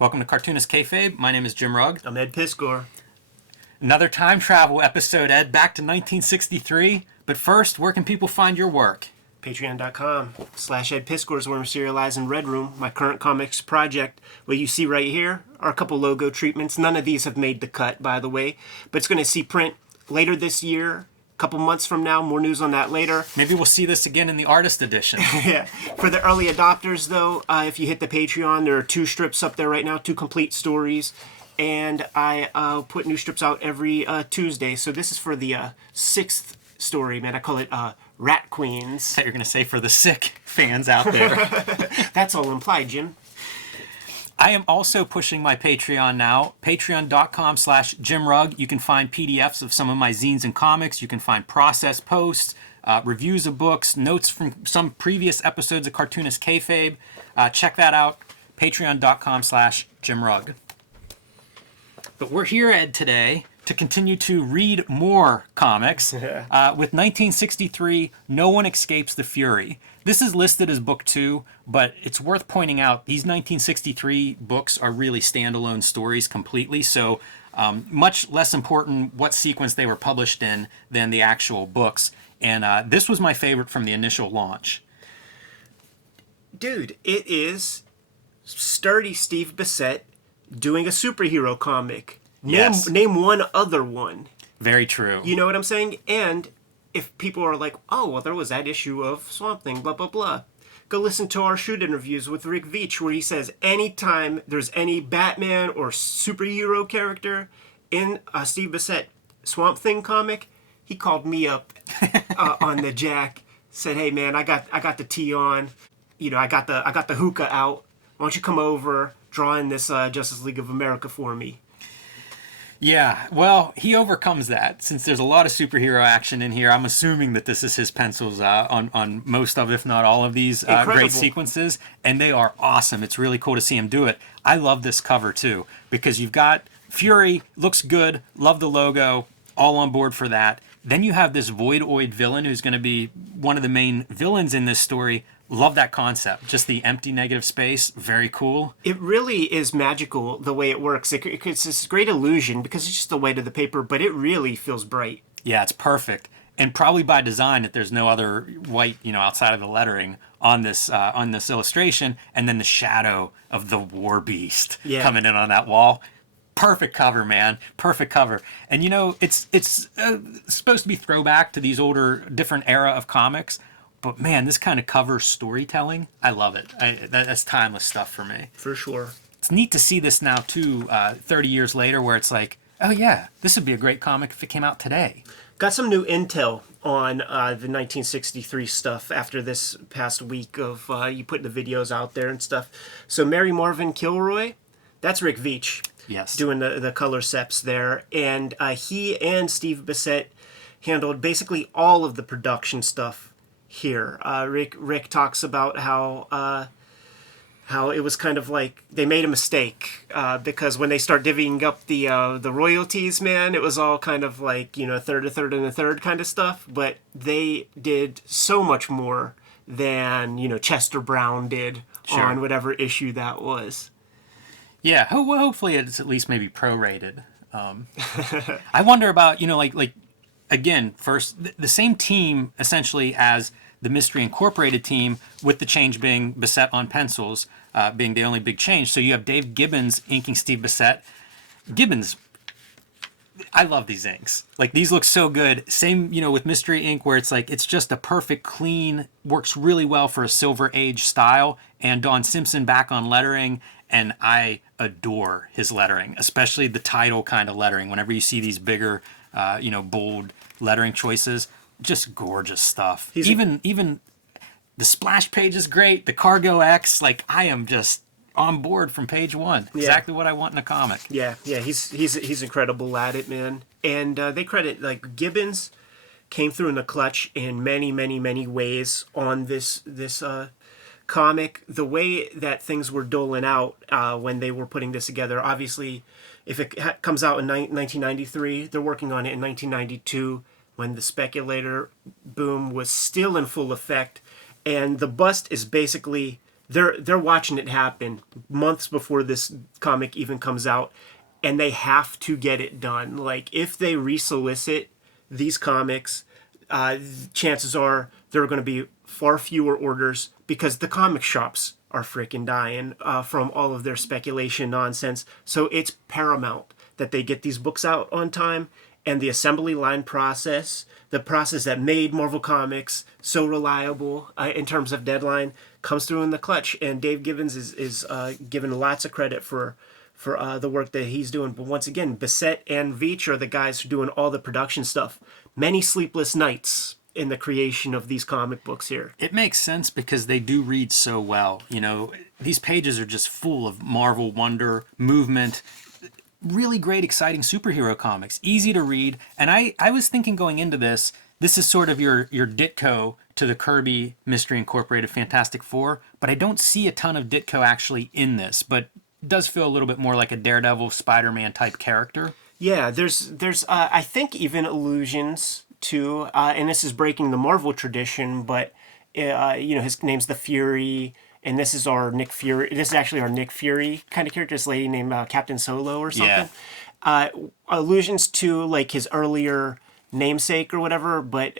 Welcome to Cartoonist Kayfabe. My name is Jim Rugg. I'm Ed Pisgor. Another time travel episode, Ed, back to 1963. But first, where can people find your work? Patreon.com/Ed Pisgor is where I'm serialized in Red Room, my current comics project. What you see right here are a couple logo treatments. None of these have made the cut, by the way, but it's going to see print later this year. Couple months from now, more news on that later. Maybe we'll see this again in the artist edition. Yeah. For the early adopters, though, if you hit the Patreon, there are 2 strips up there right now, 2 complete stories. And I put new strips out every Tuesday. So this is for the 6th story, man. I call it Rat Queens. That you're going to say for the sick fans out there. That's all implied, Jim. I am also pushing my Patreon now, patreon.com/Jim Rugg. You can find PDFs of some of my zines and comics. You can find process posts, reviews of books, notes from some previous episodes of Cartoonist Kayfabe. Check that out, patreon.com/Jim Rugg. But we're here, Ed, today to continue to read more comics. With 1963, No One Escapes the Fury. This is listed as book 2, but it's worth pointing out these 1963 books are really standalone stories completely, so much less important what sequence they were published in than the actual books. And this was my favorite from the initial launch. Dude, it is sturdy Steve Bissette doing a superhero comic. Yes. Name one other one. Very true. You know what I'm saying? And if people are like, oh, well, there was that issue of Swamp Thing, blah, blah, blah. Go listen to our shoot interviews with Rick Veitch, where he says anytime there's any Batman or superhero character in a Steve Bissette Swamp Thing comic, he called me up on the jack, said, hey, man, I got the tea on. You know, I got the hookah out. Why don't you come over, draw in this Justice League of America for me? Yeah, well, he overcomes that. Since there's a lot of superhero action in here, I'm assuming that this is his pencils on most of, if not all of these great sequences, and they are awesome. It's really cool to see him do it. I love this cover, too, because you've got Fury, looks good, love the logo, all on board for that. Then you have this Voidoid villain who's going to be one of the main villains in this story. Love that concept. Just the empty negative space. Very cool. It really is magical the way it works. It's this great illusion because it's just the weight of the paper, but it really feels bright. Yeah, it's perfect. And probably by design that there's no other white, outside of the lettering on this illustration. And then the shadow of the War Beast coming in on that wall. Perfect cover, man. Perfect cover. And it's supposed to be throwback to these older, different era of comics. But man, this kind of cover storytelling, I love it. That's timeless stuff for me. For sure. It's neat to see this now too, 30 years later, where it's like, oh yeah, this would be a great comic if it came out today. Got some new intel on the 1963 stuff after this past week of you putting the videos out there and stuff. So Mary Marvin Kilroy, that's Rick Veitch. Yes. Doing the color seps there. And he and Steve Bissette handled basically all of the production stuff here. Rick talks about how it was kind of like they made a mistake because when they start divvying up the royalties, man, it was all kind of like a third, and a third kind of stuff. But they did so much more than Chester Brown did on whatever issue that was. Yeah, well, hopefully it's at least maybe prorated. I wonder about like. Again, first, the same team, essentially, as the Mystery Incorporated team, with the change being Bissette on pencils, being the only big change. So you have Dave Gibbons inking Steve Bissette. Gibbons, I love these inks. Like, these look so good. Same, with Mystery Ink, where it's like, it's just a perfect, clean, works really well for a Silver Age style. And Don Simpson back on lettering, and I adore his lettering, especially the title kind of lettering. Whenever you see these bigger, bold lettering choices, just gorgeous stuff. Even the splash page is great. The Cargo X, like, I am just on board from page 1. Exactly what I want in a comic. Yeah, he's incredible at it, man. And they credit, like, Gibbons came through in the clutch in many, many, many ways on this comic. The way that things were doling out when they were putting this together, obviously, if it comes out in 1993, they're working on it in 1992 when the speculator boom was still in full effect. And the bust is basically they're watching it happen months before this comic even comes out, and they have to get it done. Like, if they resolicit these comics, chances are there are going to be far fewer orders because the comic shops are freaking dying from all of their speculation nonsense. So it's paramount that they get these books out on time, and the assembly line process, the process that made Marvel Comics so reliable in terms of deadline, comes through in the clutch. And Dave Gibbons is given lots of credit for the work that he's doing. But once again, Bissette and Veitch are the guys who are doing all the production stuff. Many sleepless nights in the creation of these comic books here. It makes sense because they do read so well. You know, these pages are just full of Marvel wonder, movement, really great, exciting superhero comics, easy to read. And I was thinking going into this is sort of your Ditko to the Kirby Mystery Incorporated Fantastic Four, but I don't see a ton of Ditko actually in this, but it does feel a little bit more like a Daredevil, Spider-Man type character. Yeah, there's I think even allusions to, and this is breaking the Marvel tradition, but his name's the Fury, and this is our Nick Fury. This is actually our Nick Fury kind of character. This lady named Captain Solo or something. Yeah. Allusions to like his earlier namesake or whatever, but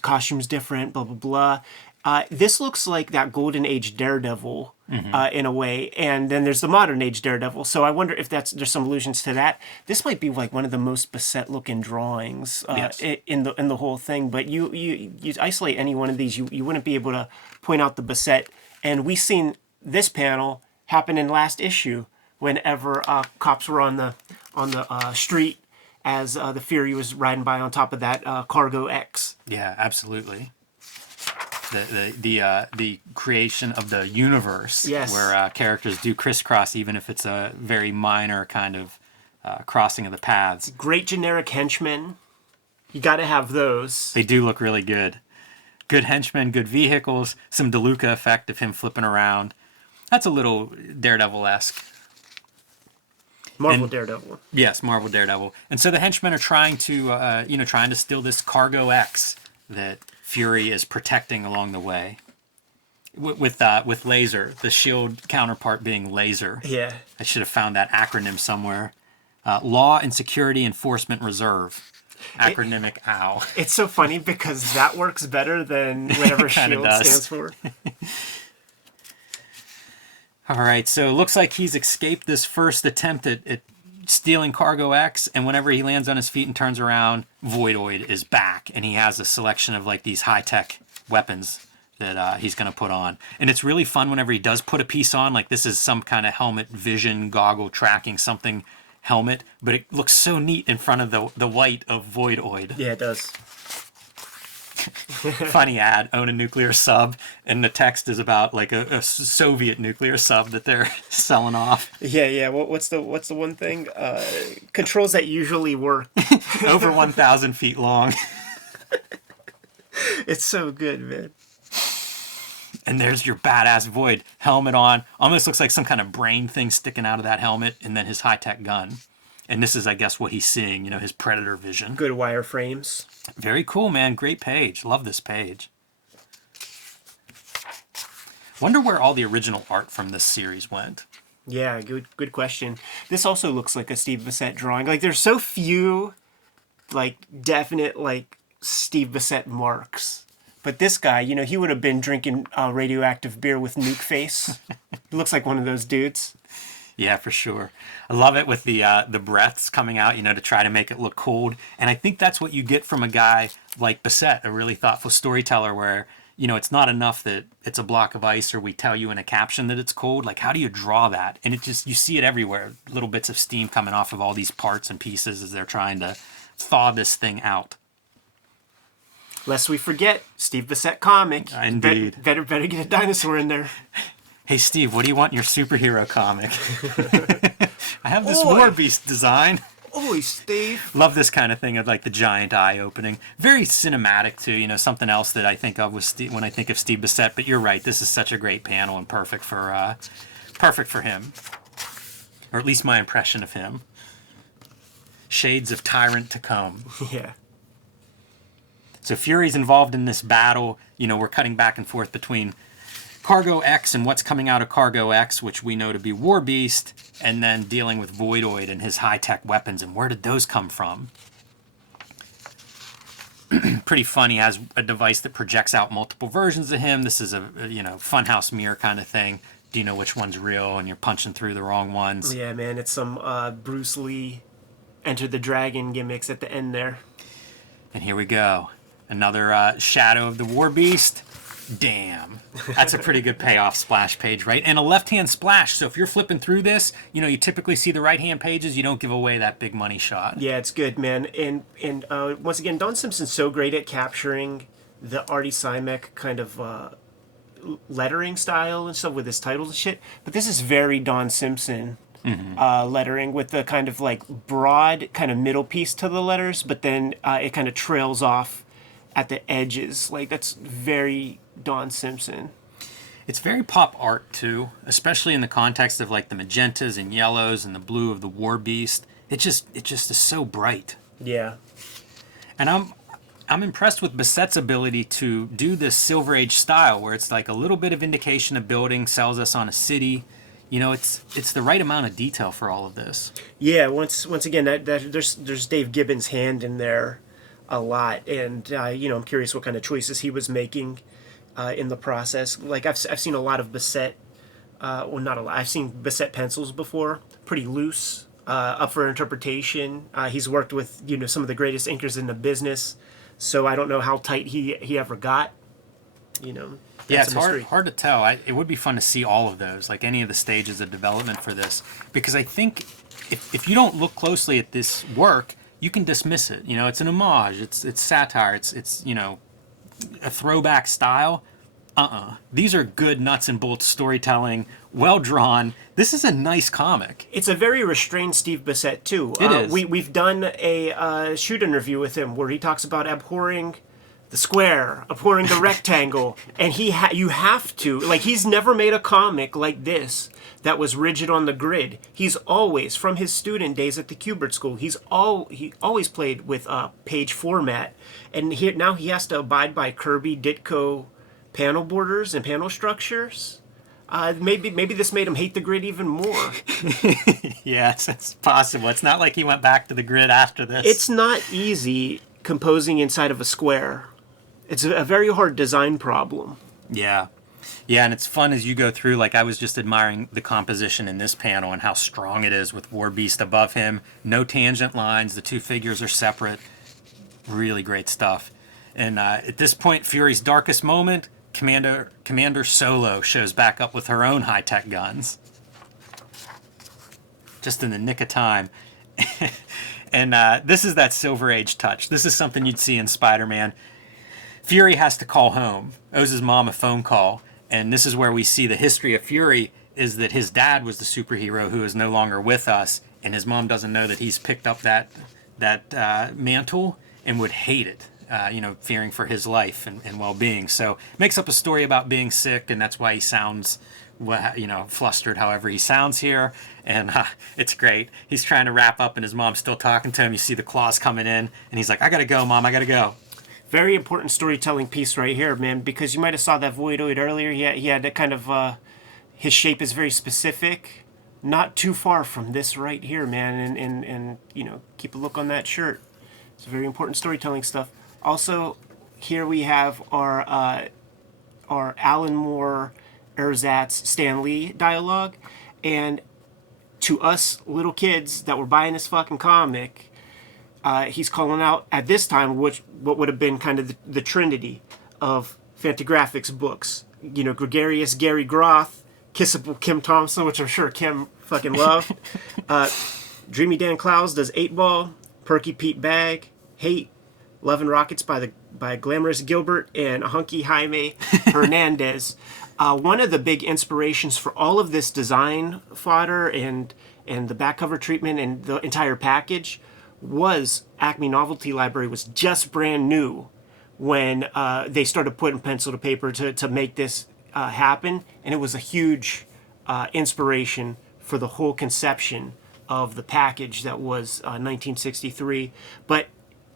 costume's different. Blah blah blah. This looks like that Golden Age Daredevil in a way, and then there's the modern age Daredevil. So I wonder if there's some allusions to that. This might be like one of the most Bissette looking drawings in the whole thing. But you isolate any one of these, you wouldn't be able to point out the Bissette. And we seen this panel happen in last issue whenever cops were on the street as the Fury was riding by on top of that Cargo X. Yeah, absolutely. The creation of the universe, yes, where characters do crisscross, even if it's a very minor kind of crossing of the paths. Great generic henchmen. You got to have those. They do look really good. Good henchmen, good vehicles, some DeLuca effect of him flipping around. That's a little Daredevil-esque. Daredevil. Yes, Marvel Daredevil. And so the henchmen are trying to steal this Cargo X that Fury is protecting along the way. With Laser, the shield counterpart being Laser. Yeah. I should have found that acronym somewhere. Law and Security Enforcement Reserve. Acronymic OW. It's so funny because that works better than whatever SHIELD stands for. All right, so it looks like he's escaped this first attempt at stealing Cargo X, and whenever he lands on his feet and turns around, Voidoid is back, and he has a selection of like these high-tech weapons that he's going to put on. And it's really fun whenever he does put a piece on, like this is some kind of helmet, vision, goggle, tracking, something helmet, but it looks so neat in front of the white of Voidoid. Yeah, it does. Funny ad, own a nuclear sub, and the text is about like a Soviet nuclear sub that they're selling off. Yeah. What's the one thing? Controls that usually work. Over 1,000 feet long. It's so good, man. And there's your badass Void, helmet on. Almost looks like some kind of brain thing sticking out of that helmet, and then his high-tech gun. And this is, I guess, what he's seeing, his Predator vision. Good wireframes. Very cool, man. Great page. Love this page. Wonder where all the original art from this series went. Yeah, good question. This also looks like a Steve Bissette drawing. Like, there's so few, like, definite, like, Steve Bissette marks. But this guy, he would have been drinking radioactive beer with Nuke Face. He looks like one of those dudes. Yeah, for sure. I love it with the breaths coming out, to try to make it look cold. And I think that's what you get from a guy like Bissette, a really thoughtful storyteller where, it's not enough that it's a block of ice or we tell you in a caption that it's cold. Like, how do you draw that? And it just, you see it everywhere. Little bits of steam coming off of all these parts and pieces as they're trying to thaw this thing out. Lest we forget, Steve Bissette comic. Indeed. Better get a dinosaur in there. Hey, Steve, what do you want in your superhero comic? I have this War Beast design. Oi, Steve. Love this kind of thing of like the giant eye opening. Very cinematic too, something else that I think of with when I think of Steve Bissette. But you're right, this is such a great panel and perfect for him. Or at least my impression of him. Shades of Tyrant to come. Yeah. So Fury's involved in this battle. We're cutting back and forth between Cargo X and what's coming out of Cargo X, which we know to be War Beast, and then dealing with Voidoid and his high-tech weapons, and where did those come from? Pretty funny. He has a device that projects out multiple versions of him. This is a funhouse mirror kind of thing. Do you know which one's real? And you're punching through the wrong ones. Yeah, man, it's some Bruce Lee Enter the Dragon gimmicks at the end there. And here we go. Another shadow of the War Beast. Damn. That's a pretty good payoff splash page, right? And a left-hand splash. So if you're flipping through this, you typically see the right-hand pages. You don't give away that big money shot. Yeah, it's good, man. And once again, Don Simpson's so great at capturing the Artie Simek kind of lettering style and stuff with his titles and shit. But this is very Don Simpson lettering with the kind of like broad kind of middle piece to the letters, but then it kind of trails off at the edges. Like, that's very Don Simpson. It's very pop art too, especially in the context of like the magentas and yellows and the blue of the War Beast. It just is so bright. Yeah. And I'm impressed with Bissette's ability to do this Silver Age style where it's like a little bit of indication of building sells us on a city. It's the right amount of detail for all of this. Yeah, once again, there's Dave Gibbons' hand in there a lot, and I'm curious what kind of choices he was making in the process. Like I've seen a lot of Bissette, well, not a lot. I've seen Bissette pencils before, pretty loose, up for interpretation. He's worked with some of the greatest inkers in the business, so I don't know how tight he ever got. Yeah, it's hard to tell. It would be fun to see all of those, like any of the stages of development for this, because I think if you don't look closely at this work, you can dismiss it. It's an homage. It's satire. It's a throwback style. These are good nuts and bolts storytelling, well drawn. This is a nice comic. It's a very restrained Steve Bissette too. It is. We've done a shoot interview with him where he talks about abhorring the square, abhorring the rectangle, and you have to, like, he's never made a comic like this that was rigid on the grid. He's always, from his student days at the Kubert School, he always played with page format, and now he has to abide by Kirby Ditko panel borders and panel structures. Maybe this made him hate the grid even more. Yeah, it's possible. It's not like he went back to the grid after this. It's not easy composing inside of a square. It's a very hard design problem. Yeah. Yeah, and it's fun as you go through. Like, I was just admiring the composition in this panel and how strong it is with War Beast above him. No tangent lines. The two figures are separate. Really great stuff. And at this point, Fury's darkest moment, Commander Solo shows back up with her own high-tech guns. Just in the nick of time. And this is that Silver Age touch. This is something you'd see in Spider-Man. Fury has to call home, owes his mom a phone call, and this is where we see the history of Fury, is that his dad was the superhero who is no longer with us, and his mom doesn't know that he's picked up that mantle and would hate it, fearing for his life and well-being. So makes up a story about being sick, and that's why he sounds flustered however he sounds here, and it's great. He's trying to wrap up and his mom's still talking to him. You see the claws coming in, and he's like, I gotta go, Mom, I gotta go. Very important storytelling piece right here, man, because you might have saw that Voidoid earlier. He had that kind of, his shape is very specific, not too far from this right here, man, and keep a look on that shirt. It's very important storytelling stuff. Also, here we have our Alan Moore, Erzatz, Stan Lee dialogue, and to us little kids that were buying this fucking comic, he's calling out at this time what would have been kind of the trinity of Fantagraphics books. Gregarious Gary Groth, Kissable Kim Thompson, which I'm sure Kim fucking loved. Dreamy Dan Clowes does 8-Ball, Perky Pete Bag, Hate, Love and Rockets by Glamorous Gilbert, and Hunky Jaime Hernandez. One of the big inspirations for all of this design fodder and the back cover treatment and the entire package was Acme Novelty Library was just brand new when they started putting pencil to paper to make this happen, and it was a huge inspiration for the whole conception of the package that was 1963. But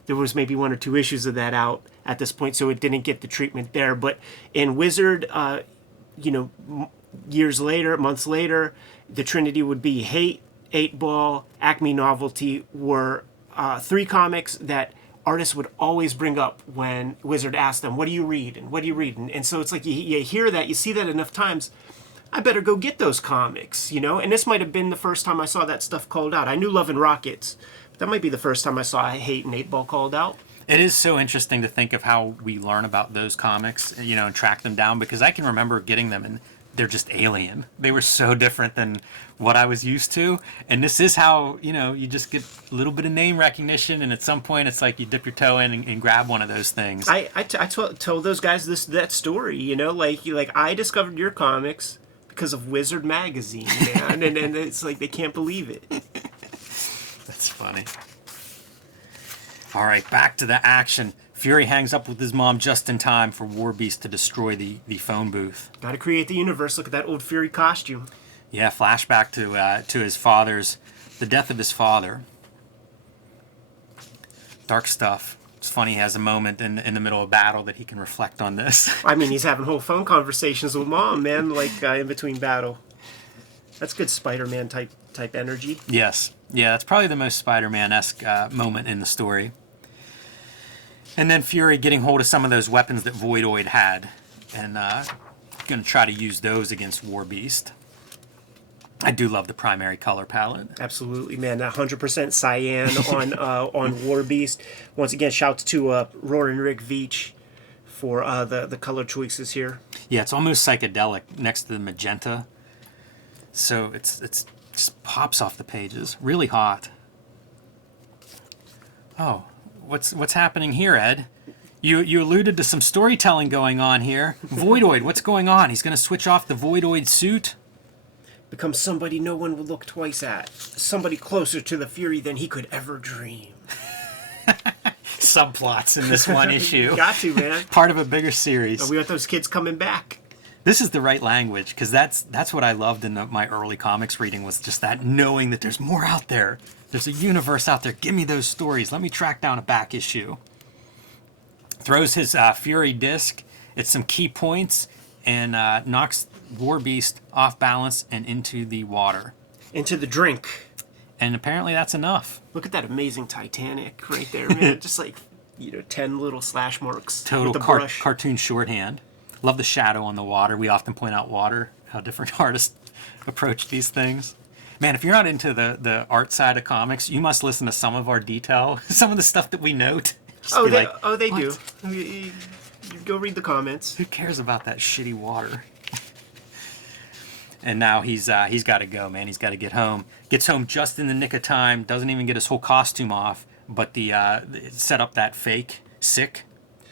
there was maybe one or two issues of that out at this point, so it didn't get the treatment there. But in Wizard, years later, months later, the Trinity would be Hate, 8-Ball, Acme Novelty were 3 comics that artists would always bring up when Wizard asked them, what do you read? And what do you read? And so it's like you hear that, you see that enough times, I better go get those comics, And this might have been the first time I saw that stuff called out. I knew Love and Rockets, but that might be the first time I saw Hate and 8-Ball called out. It is so interesting to think of how we learn about those comics, and track them down, because I can remember getting them and they're just alien. They were so different than what I was used to. And this is how, you just get a little bit of name recognition. And at some point, it's like you dip your toe in and grab one of those things. I told those guys that story, like I discovered your comics because of Wizard Magazine, man. and it's like they can't believe it. That's funny. All right, back to the action. Fury hangs up with his mom just in time for Warbeast to destroy the phone booth. Gotta create the universe. Look at that old Fury costume. Yeah, flashback to his father's, the death of his father. Dark stuff. It's funny, he has a moment in the middle of battle that he can reflect on this. I mean, he's having whole phone conversations with mom, man, like in between battle. That's good Spider-Man type energy. Yes. Yeah, that's probably the most Spider-Man-esque moment in the story. And then Fury getting hold of some of those weapons that Voidoid had, and going to try to use those against Warbeast. I do love the primary color palette. Absolutely, man. 100% cyan on Warbeast. Once again, shouts to Roaring Rick Veitch for the color choices here. Yeah, it's almost psychedelic next to the magenta. So it's just pops off the pages. Really hot. Oh. What's happening here, Ed? You alluded to some storytelling going on here. Voidoid, what's going on? He's going to switch off the Voidoid suit? Become somebody no one would look twice at. Somebody closer to the Fury than he could ever dream. Subplots in this one issue. Got to, man. Part of a bigger series. We got those kids coming back. This is the right language, because that's what I loved in my early comics reading, was just that knowing that there's more out there. There's a universe out there. Give me those stories. Let me track down a back issue. Throws his Fury disc at some key points and knocks Warbeast off balance and into the water. Into the drink. And apparently that's enough. Look at that amazing Titanic right there, man. Just like, 10 little slash marks. Total with the brush. Cartoon shorthand. Love the shadow on the water. We often point out water, how different artists approach these things. Man, if you're not into the art side of comics, you must listen to some of our detail, some of the stuff that we note. They do. You go read the comments. Who cares about that shitty water? And now he's got to go, man. He's got to get home. Gets home just in the nick of time. Doesn't even get his whole costume off, but set up that fake sick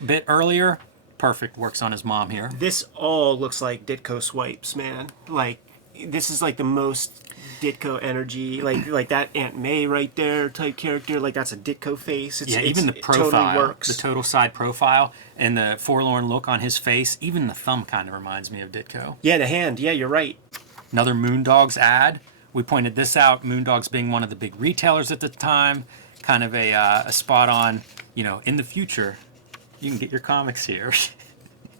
bit earlier. Perfect. Works on his mom here. This all looks like Ditko swipes, man. Like, this is like the most Ditko energy, like that Aunt May right there type character. Like, that's a Ditko face. Even the profile, totally works. the total side profile, and the forlorn look on his face. Even the thumb kind of reminds me of Ditko. Yeah, the hand. Yeah, you're right. Another Moondogs ad. We pointed this out. Moondogs being one of the big retailers at the time, kind of a spot on. In the future, you can get your comics here.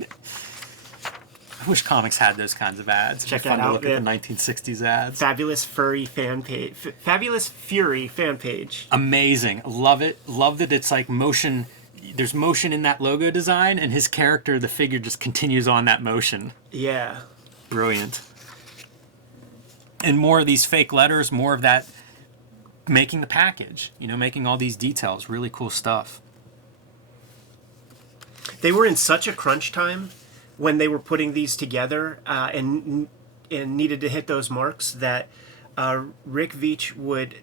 I wish comics had those kinds of ads. Check that out. Look at the 1960s ads. Fabulous Fury fan page. Fabulous Fury fan page. Amazing. Love it. Love that it's like motion. There's motion in that logo design, and his character, the figure, just continues on that motion. Yeah. Brilliant. And more of these fake letters, more of that making the package, making all these details. Really cool stuff. They were in such a crunch time when they were putting these together and needed to hit those marks that Rick Veitch would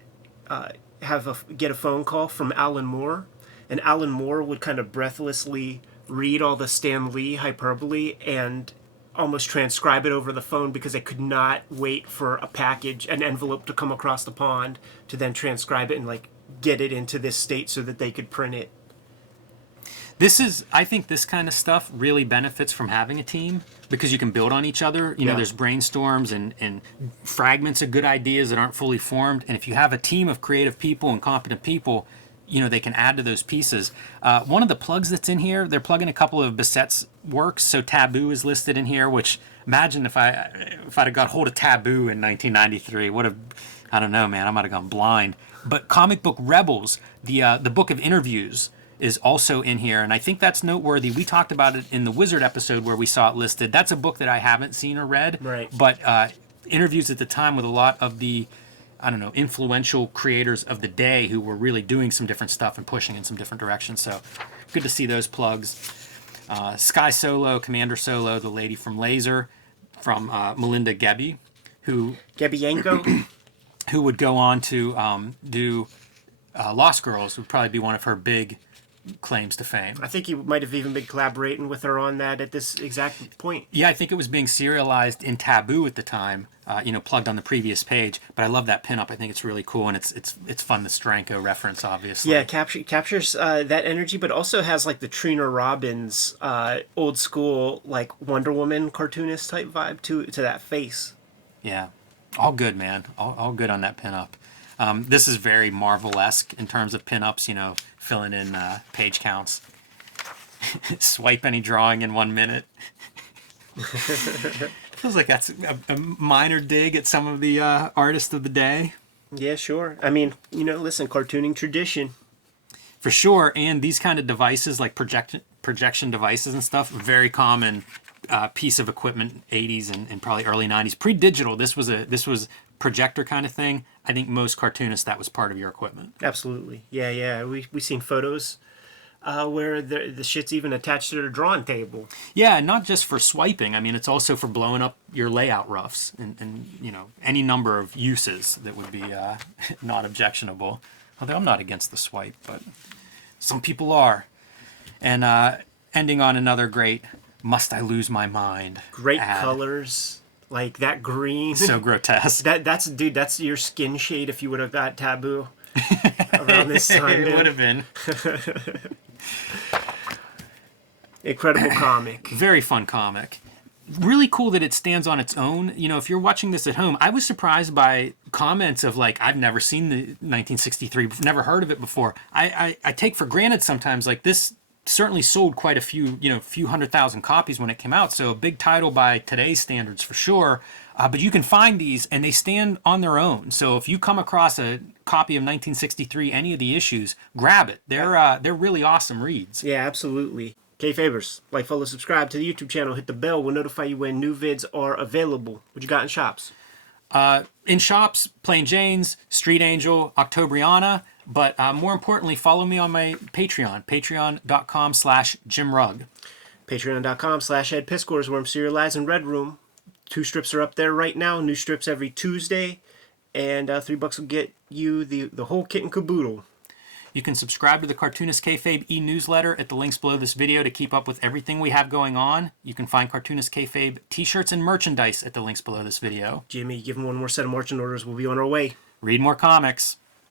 get a phone call from Alan Moore, and Alan Moore would kind of breathlessly read all the Stan Lee hyperbole and almost transcribe it over the phone because they could not wait for an envelope to come across the pond to then transcribe it and get it into this state so that they could print it. I think this kind of stuff really benefits from having a team because you can build on each other. There's brainstorms and fragments of good ideas that aren't fully formed. And if you have a team of creative people and competent people, they can add to those pieces. One of the plugs that's in here, they're plugging a couple of Bissette's works. So Taboo is listed in here, which imagine if I'd have got hold of Taboo in 1993, I don't know, man, I might have gone blind. But Comic Book Rebels, the book of interviews, is also in here, and I think that's noteworthy. We talked about it in the Wizard episode where we saw it listed. That's a book that I haven't seen or read, right? But interviews at the time with a lot of the, I don't know, influential creators of the day who were really doing some different stuff and pushing in some different directions. So good to see those plugs. Sky Solo, Commander Solo, the lady from Laser, from Melinda Gebbie, Gebbienko, who would go on to do Lost Girls, would probably be one of her big claims to fame. I think he might have even been collaborating with her on that at this exact point. Yeah, I think it was being serialized in Taboo at the time, plugged on the previous page. But I love that pinup. I think it's really cool, and it's fun, the Stranko reference, obviously. Yeah, captures that energy, but also has like the Trina Robbins old school like Wonder Woman cartoonist type vibe to that face. Yeah, all good, man. All good on that pinup. This is very Marvel-esque in terms of pinups, filling in page counts. Swipe any drawing in 1 minute. Feels like that's a minor dig at some of the artists of the day. Yeah, sure. I mean, listen, cartooning tradition. For sure, and these kind of devices, like projection devices and stuff, very common piece of equipment, 80s and probably early 90s. Pre-digital, this was projector kind of thing. I think most cartoonists, that was part of your equipment. Absolutely. Yeah. We seen photos where the shit's even attached to their drawing table. Yeah, and not just for swiping. I mean, it's also for blowing up your layout roughs and any number of uses that would be not objectionable. Although I'm not against the swipe, but some people are. And ending on another great Must I Lose My Mind Great ad. Colors. Like that green. So grotesque. That's your skin shade if you would have got Taboo around this time. It would have been. Incredible comic. Very fun comic. Really cool that it stands on its own. If you're watching this at home, I was surprised by comments of like, I've never seen the 1963, never heard of it before. I take for granted sometimes, like this certainly sold quite a few 100,000 copies when it came out. So a big title by today's standards for sure. But you can find these and they stand on their own. So if you come across a copy of 1963, any of the issues, grab it. They're really awesome reads. Yeah, absolutely. Kayfabers, like, follow, subscribe to the YouTube channel, hit the bell. We'll notify you when new vids are available. What you got in shops? In shops, Plain Jane's, Street Angel, Octobriana. But more importantly, follow me on my Patreon, patreon.com/JimRugg. Patreon.com/EdPiscores, where I'm serialized in Red Room. 2 strips are up there right now. New strips every Tuesday. And $3 will get you the whole kit and caboodle. You can subscribe to the Cartoonist Kayfabe e-newsletter at the links below this video to keep up with everything we have going on. You can find Cartoonist Kayfabe t-shirts and merchandise at the links below this video. Jimmy, give him one more set of marching orders. We'll be on our way. Read more comics.